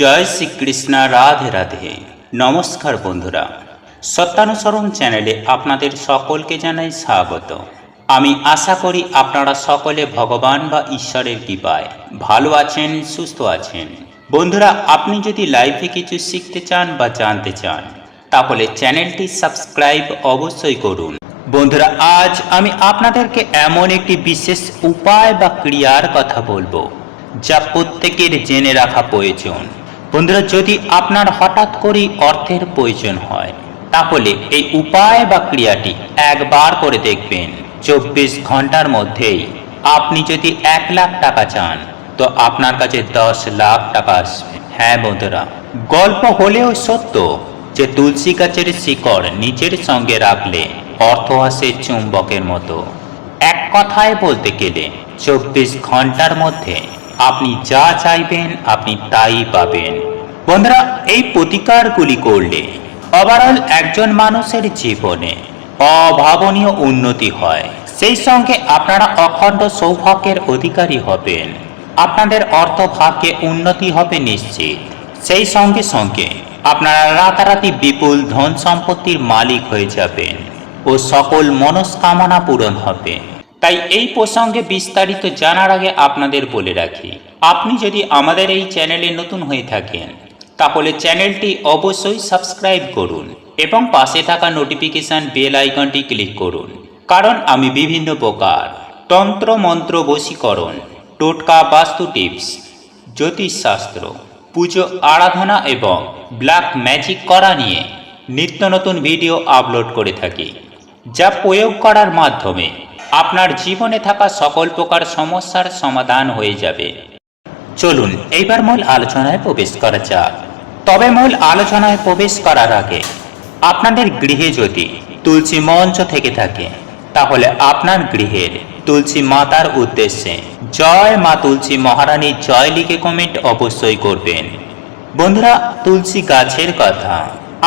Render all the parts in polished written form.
জয় শ্রীকৃষ্ণ, রাধে রাধে। নমস্কার বন্ধুরা, সত্যানুসরণ চ্যানেলে আপনাদের সকলকে জানাই স্বাগত। আমি আশা করি আপনারা সকলে ভগবান বা ঈশ্বরের কৃপায় ভালো আছেন, সুস্থ আছেন। বন্ধুরা, আপনি যদি লাইফে কিছু শিখতে চান বা জানতে চান তাহলে চ্যানেলটি সাবস্ক্রাইব অবশ্যই করুন। বন্ধুরা, আজ আমি আপনাদেরকে এমন একটি বিশেষ উপায় বা ক্রিয়ার কথা বলবো যা প্রত্যেকের জেনে রাখা প্রয়োজন। বন্ধুরা, যদি আপনার হঠাৎ করেই অর্থের প্রয়োজন হয় তাহলে এই উপায় বা ক্রিয়াটি একবার করে দেখবেন। 24 ঘন্টার মধ্যেই আপনি যদি 1 লাখ টাকা চান তো আপনার কাছে 10 লাখ টাকা আসবে। হ্যাঁ বন্ধুরা, গল্প হলেও সত্য যে তুলসী গাছের শিকড় নিজের সঙ্গে রাখলে অর্থ আসে চুম্বকের মতো। এক কথায় বলতে গেলে 24 ঘন্টার মধ্যে আপনি যা চাইবেন আপনি তাই পাবেন। বন্ধুরা, এই প্রতিকারগুলি করলে ওভারঅল একজন মানুষের জীবনে অভাবনীয় উন্নতি হয়। সেই সঙ্গে আপনারা অখণ্ড সৌভাগ্যের অধিকারী হবেন। আপনাদের অর্থ ভাগ্যে উন্নতি হবে নিশ্চিত। সেই সঙ্গে সঙ্গে আপনারা রাতারাতি বিপুল ধন সম্পত্তির মালিক হয়ে যাবেন ও সকল মনস্কামনা পূরণ হবে। তাই এই প্রসঙ্গে বিস্তারিত জানার আগে আপনাদের বলে রাখি, আপনি যদি আমাদের এই চ্যানেলে নতুন হয়ে থাকেন তাহলে চ্যানেলটি অবশ্যই সাবস্ক্রাইব করুন এবং পাশে থাকা নোটিফিকেশন বেল আইকনটি ক্লিক করুন। কারণ আমি বিভিন্ন প্রকার তন্ত্র মন্ত্র, বশীকরণ, টোটকা, বাস্তু টিপস, জ্যোতিষশাস্ত্র, পুজো আরাধনা এবং ব্ল্যাক ম্যাজিক করা নিয়ে নিত্য নতুন ভিডিও আপলোড করে থাকি, যা প্রয়োগ করার মাধ্যমে আপনার জীবনে থাকা সকল প্রকার সমস্যার সমাধান হয়ে যাবে। চলুন এইবার মূল আলোচনায় প্রবেশ করা যাক। তবে মূল আলোচনায় প্রবেশ করার আগে আপনাদের গৃহে যদি তুলসী মঞ্চ থেকে থাকে তাহলে আপনার গৃহের তুলসী মাতার উদ্দেশ্যে জয় মা তুলসী মহারানী জয় লিখে কমেন্ট অবশ্যই করবেন। বন্ধুরা, তুলসী গাছের কথা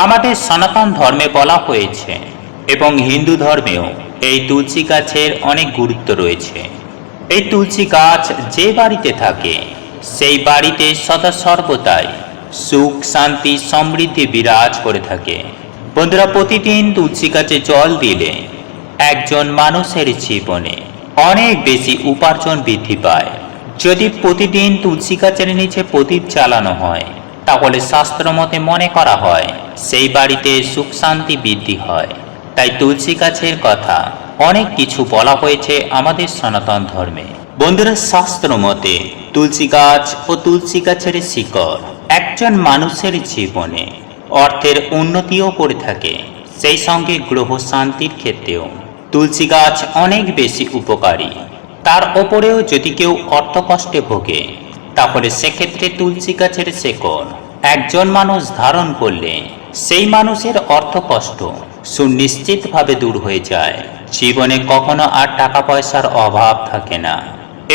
আমাদের সনাতন ধর্মে বলা হয়েছে এবং হিন্দু ধর্মেও এই তুলসী গাছের অনেক গুরুত্ব রয়েছে। এই তুলসী গাছ যে বাড়িতে থাকে সেই বাড়িতে সদা সর্বদাই সুখ, শান্তি, সমৃদ্ধি বিরাজ করে থাকে। বন্ধুরা, প্রতিদিন তুলসী গাছে জল দিলে একজন মানুষের জীবনে অনেক বেশি উপার্জন বৃদ্ধি পায়। যদি প্রতিদিন তুলসী গাছের নিচে প্রদীপ জ্বালানো হয় তাহলে শাস্ত্র মতে মনে করা হয় সেই বাড়িতে সুখ শান্তি বৃদ্ধি হয়। তাই তুলসী গাছের কথা অনেক কিছু বলা হয়েছে আমাদের সনাতন ধর্মে। বন্ধুরা, শাস্ত্র মতে তুলসী গাছ ও তুলসী গাছের শিকড় একজন মানুষের জীবনে অর্থের উন্নতিও করে থাকে, সেই সঙ্গে গ্রহ শান্তির ক্ষেত্রেও তুলসী গাছ অনেক বেশি উপকারী। তার ওপরেও যদি কেউ অর্থকষ্টে ভোগে তাহলে সেক্ষেত্রে তুলসী গাছের শিকড় একজন মানুষ ধারণ করলে সেই মানুষের অর্থকষ্ট সুনিশ্চিতভাবে দূর হয়ে যায়। জীবনে কখনো আর টাকা পয়সার অভাব থাকে না।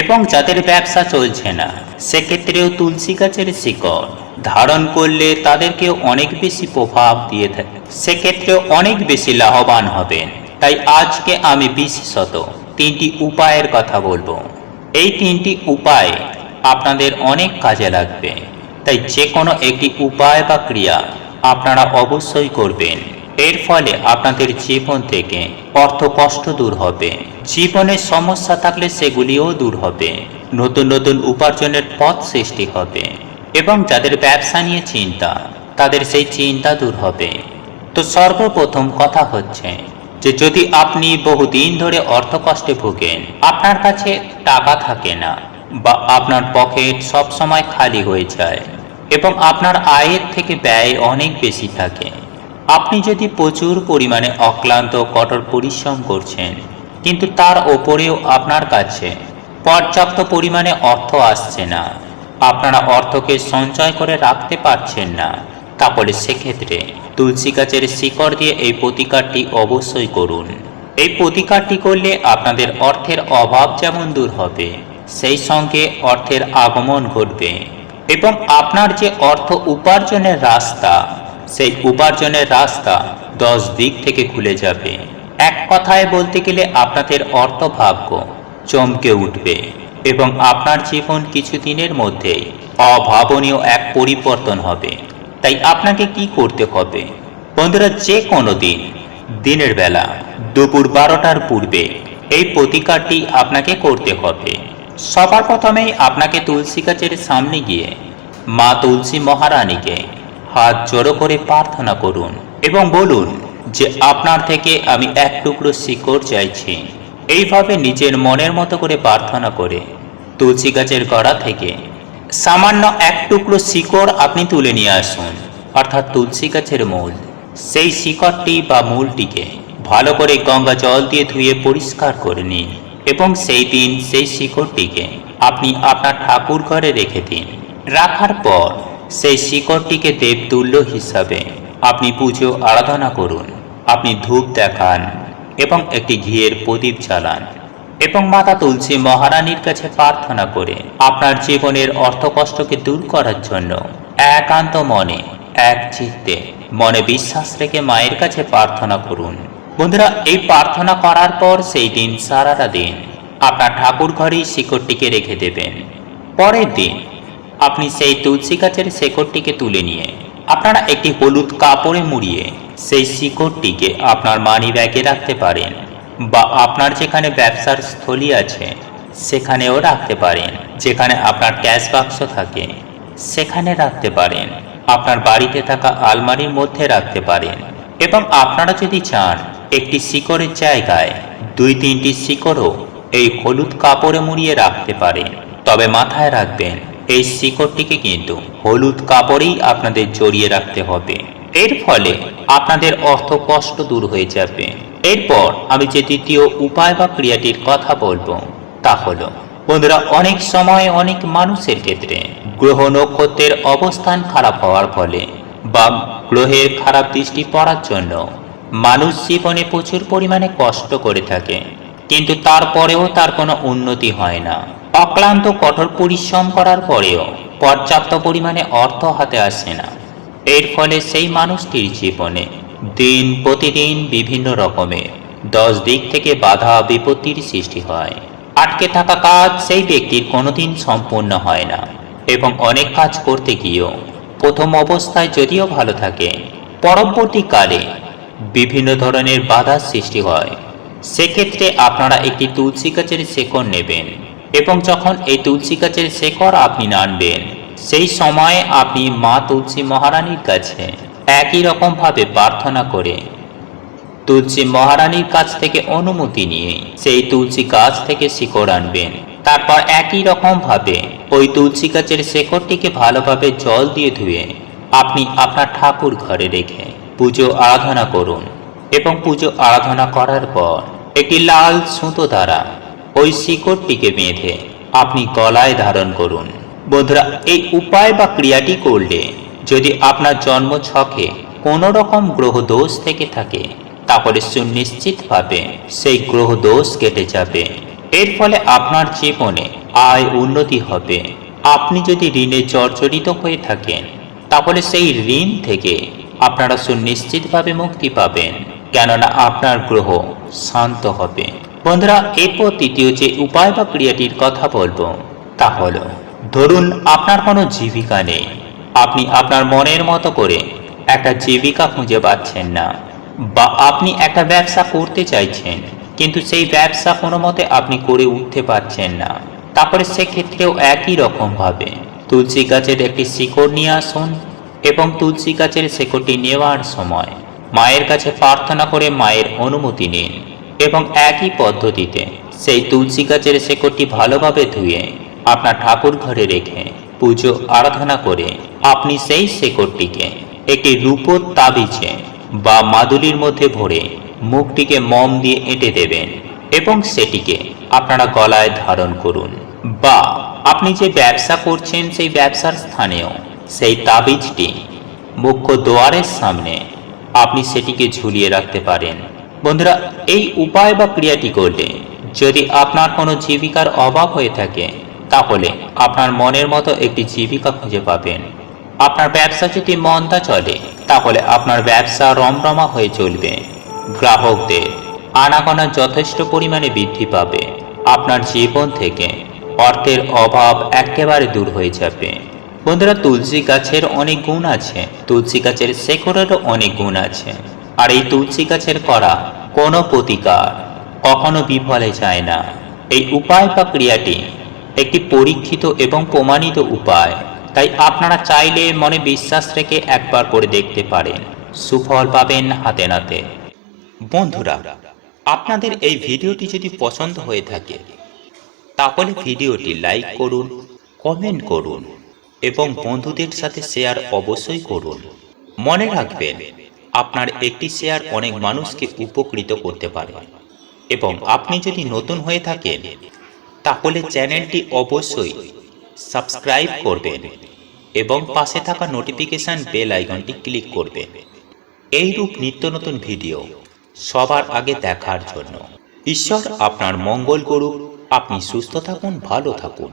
এবং যাদের ব্যবসা চলছে না সেক্ষেত্রেও তুলসী গাছের শিকড় ধারণ করলে তাদেরকেও অনেক বেশি প্রভাব দিয়ে থাকে, সেক্ষেত্রেও অনেক বেশি লাভবান হবেন। তাই আজকে আমি বিশেষত 3টি উপায়ের কথা বলবো। এই 3টি উপায় আপনাদের অনেক কাজে লাগবে। তাই যে কোনো একটি উপায় বা ক্রিয়া আপনারা অবশ্যই করবেন। এর ফলে আপনাদের জীবন থেকে অর্থ কষ্ট দূর হবে, জীবনের সমস্যা থাকলে সেগুলিও দূর হবে, নতুন নতুন উপার্জনের পথ সৃষ্টি হবে এবং যাদের ব্যবসা নিয়ে চিন্তা তাদের সেই চিন্তা দূর হবে। তো সর্বপ্রথম কথা হচ্ছে যে যদি আপনি বহুদিন ধরে অর্থ কষ্টে ভোগেন, আপনার কাছে টাকা থাকে না বা আপনার পকেট সব সময় খালি হয়ে যায় এবং আপনার আয়ের থেকে ব্যয় অনেক বেশি থাকে, আপনি যদি প্রচুর পরিমাণে অক্লান্ত কঠোর পরিশ্রম করছেন কিন্তু তার ওপরেও আপনার কাছে পর্যাপ্ত পরিমাণে অর্থ আসছে না, আপনারা অর্থকে সঞ্চয় করে রাখতে পারছেন না, তাহলে সেক্ষেত্রে তুলসী গাছের শিকড় দিয়ে এই প্রতিকারটি অবশ্যই করুন। এই প্রতিকারটি করলে আপনাদের অর্থের অভাব যেমন দূর হবে সেই সঙ্গে অর্থের আগমন ঘটবে এবং আপনার যে অর্থ উপার্জনের রাস্তা সেই উপার্জনের রাস্তা 10 দিক থেকে খুলে যাবে। এক কথায় বলতে গেলে আপনাদের অর্থভাগ্য চমকে উঠবে এবং আপনার জীবন কিছুদিনের মধ্যেই অভাবনীয় এক পরিবর্তন হবে। তাই আপনাকে কি করতে হবে বন্ধুরা, যে কোনো দিন দিনের বেলা দুপুর 12টার পূর্বে এই প্রতিকারটি আপনাকে করতে হবে। সবার প্রথমেই আপনাকে তুলসী গাছের সামনে গিয়ে মা তুলসী মহারানীকে হাত জোড়ো করে প্রার্থনা করুন এবং বলুন যে আপনার থেকে আমি এক টুকরো শিকড় চাইছি। এইভাবে নিজের মনের মতো করে প্রার্থনা করে তুলসী গাছের গোড়া থেকে সামান্য এক টুকরো শিকড় আপনি তুলে নিয়ে আসুন, অর্থাৎ তুলসী গাছের মূল। সেই শিকড়টি বা মূলটিকে ভালো করে গঙ্গা জল দিয়ে ধুয়ে পরিষ্কার করে নিন এবং সেই দিন সেই শিকড়টিকে আপনি আপনার ঠাকুর ঘরে রেখে দিন। রাখার পর সেই শিকড়টিকে দেবতুল্য হিসাবে আপনি পুজো আরাধনা করুন। আপনি ধূপ দেখান এবং একটি ঘিয়ের প্রদীপ জ্বালান এবং মাতা তুলসী মহারানীর কাছে প্রার্থনা করে আপনার জীবনের অর্থকষ্টকে দূর করার জন্য একান্ত মনে এক চিত্তে মনে বিশ্বাস রেখে মায়ের কাছে প্রার্থনা করুন। বন্ধুরা, এই প্রার্থনা করার পর সেই দিন সারাটা দিন আপনার ঠাকুর ঘরেই শিকড়টিকে রেখে দেবেন। পরের দিন আপনি সেই তুলসী গাছের শিকড়টিকে তুলে নিয়ে আপনারা একটি হলুদ কাপড়ে মুড়িয়ে সেই শিকড়টিকে আপনার মানি ব্যাগে রাখতে পারেন বা আপনার যেখানে ব্যবসার স্থলী আছে সেখানেও রাখতে পারেন। যেখানে আপনার ক্যাশ বাক্স থাকে সেখানে রাখতে পারেন, আপনার বাড়িতে থাকা আলমারির মধ্যে রাখতে পারেন এবং আপনারা যদি চান একটি শিকড়ের জায়গায় 2-3টি শিকড়ও এই হলুদ কাপড়ে মুড়িয়ে রাখতে পারেন। তবে মাথায় রাখবেন এই শিকড়টিকে কিন্তু হলুদ কাপড়েই আপনাদের জড়িয়ে রাখতে হবে। এর ফলে আপনাদের অর্থ কষ্ট দূর হয়ে যাবে। এরপর আমি যে দ্বিতীয় উপায় বা ক্রিয়াটির কথা বলবো তা হলো বন্ধুরা, অনেক সময় অনেক মানুষের ক্ষেত্রে গ্রহ নক্ষত্রের অবস্থান খারাপ হওয়ার ফলে বা গ্রহের খারাপ দৃষ্টি পড়ার জন্য মানুষ জীবনে প্রচুর পরিমাণে কষ্ট করে থাকে, কিন্তু তারপরেও তার কোনো উন্নতি হয় না। অক্লান্ত কঠোর পরিশ্রম করার পরেও পর্যাপ্ত পরিমাণে অর্থ হাতে আসে না। এর ফলে সেই মানুষটির জীবনে দিন প্রতিদিন বিভিন্ন রকমের 10 দিক থেকে বাধা বিপত্তির সৃষ্টি হয়। আটকে থাকা কাজ সেই ব্যক্তির কোনোদিন সম্পূর্ণ হয় না এবং অনেক কাজ করতে গিয়েও প্রথম অবস্থায় যদিও ভালো থাকে, পরবর্তীকালে বিভিন্ন ধরনের বাধার সৃষ্টি হয়। সেক্ষেত্রে আপনারা একটি তুলসী গাছের শিকড় নেবেন এবং যখন এই তুলসী গাছের শিকড় আপনি নানবেন সেই সময়ে আপনি মা তুলসী মহারানীর কাছে একই রকমভাবে প্রার্থনা করে তুলসী মহারানীর কাছ থেকে অনুমতি নিয়ে সেই তুলসী গাছ থেকে শিকড় আনবেন। তারপর একই রকমভাবে ওই তুলসী গাছের শিকড়টিকে ভালোভাবে জল দিয়ে ধুয়ে আপনি আপনার ঠাকুর ঘরে রেখে পুজো আরাধনা করুন এবং পুজো আরাধনা করার পর একটি লাল সুতো দ্বারা ওই শিকড়টিকে বেঁধে আপনি গলায় ধারণ করুন। বন্ধুরা, এই উপায় বা ক্রিয়াটি করলে যদি আপনার জন্ম ছকে কোনো রকম গ্রহ দোষ থেকে থাকে তাহলে সুনিশ্চিতভাবে সেই গ্রহ দোষ কেটে যাবে। এর ফলে আপনার জীবনে আয় উন্নতি হবে। আপনি যদি ঋণে জর্জরিত হয়ে থাকেন তাহলে সেই ঋণ থেকে আপনারা সুনিশ্চিতভাবে মুক্তি পাবেন, কেননা আপনার গ্রহ শান্ত হবে। বন্ধুরা, এরপর তৃতীয় যে উপায় বা ক্রিয়াটির কথা বলবো তা হলো, ধরুন আপনার কোনো জীবিকা নেই, আপনি আপনার মনের মতো করে একটা জীবিকা খুঁজে পাচ্ছেন না, বা আপনি একটা ব্যবসা করতে চাইছেন কিন্তু সেই ব্যবসা কোনো মতে আপনি করে উঠতে পারছেন না, তারপরে সেক্ষেত্রেও একই রকমভাবে তুলসী গাছের একটি শিকড় নিয়ে আসুন এবং তুলসী গাছের শিকড়টি নেওয়ার সময় মায়ের কাছে প্রার্থনা করে মায়ের অনুমতি নিন এবং একই পদ্ধতিতে সেই তুলসী গাছের শিকড়টি ভালোভাবে ধুয়ে আপনার ঠাকুর ঘরে রেখে পুজো আরাধনা করে আপনি সেই শিকড়টিকে একটি রূপোর তাবিজে বা মাদুলির মধ্যে ভরে মুখটিকে মোম দিয়ে এঁটে দেবেন এবং সেটিকে আপনারা গলায় ধারণ করুন, বা আপনি যে ব্যবসা করছেন সেই ব্যবসার স্থানেও সেই তাবিজটি মুখ্য দুয়ারের সামনে আপনি সেটিকে ঝুলিয়ে রাখতে পারেন। বন্ধুরা, এই উপায় বা ক্রিয়াটি করলে যদি আপনার কোনো জীবিকার অভাব হয়ে থাকে তাহলে আপনার মনের মতো একটি জীবিকা খুঁজে পাবেন। আপনার ব্যবসা যদি মন্দা চলে তাহলে আপনার ব্যবসা রমরমা হয়ে চলবে, গ্রাহকদের আনাগোনা যথেষ্ট পরিমাণে বৃদ্ধি পাবে, আপনার জীবন থেকে অর্থের অভাব একেবারে দূর হয়ে যাবে। বন্ধুরা, তুলসী গাছের অনেক গুণ আছে, তুলসী গাছের শেকড়েরও অনেক গুণ আছে। আর এই তুলসী গাছের করা কোনো প্রতিকার কখনো বিফলে যায় না। এই উপায় বা ক্রিয়াটি একটি পরীক্ষিত এবং প্রমাণিত উপায়, তাই আপনারা চাইলে মনে বিশ্বাস রেখে একবার করে দেখতে পারেন, সুফল পাবেন হাতে নাতে। বন্ধুরা, আপনাদের এই ভিডিওটি যদি পছন্দ হয়ে থাকে তাহলে ভিডিওটি লাইক করুন, কমেন্ট করুন এবং বন্ধুদের সাথে শেয়ার অবশ্যই করুন। মনে রাখবেন, আপনার একটি শেয়ার অনেক মানুষকে উপকৃত করতে পারে। এবং আপনি যদি নতুন হয়ে থাকেন তাহলে চ্যানেলটি অবশ্যই সাবস্ক্রাইব করবেন এবং পাশে থাকা নোটিফিকেশন বেল আইকনটি ক্লিক করবেন, এইরূপ নিত্য নতুন ভিডিও সবার আগে দেখার জন্য। ঈশ্বর আপনার মঙ্গল করুক। আপনি সুস্থ থাকুন, ভালো থাকুন।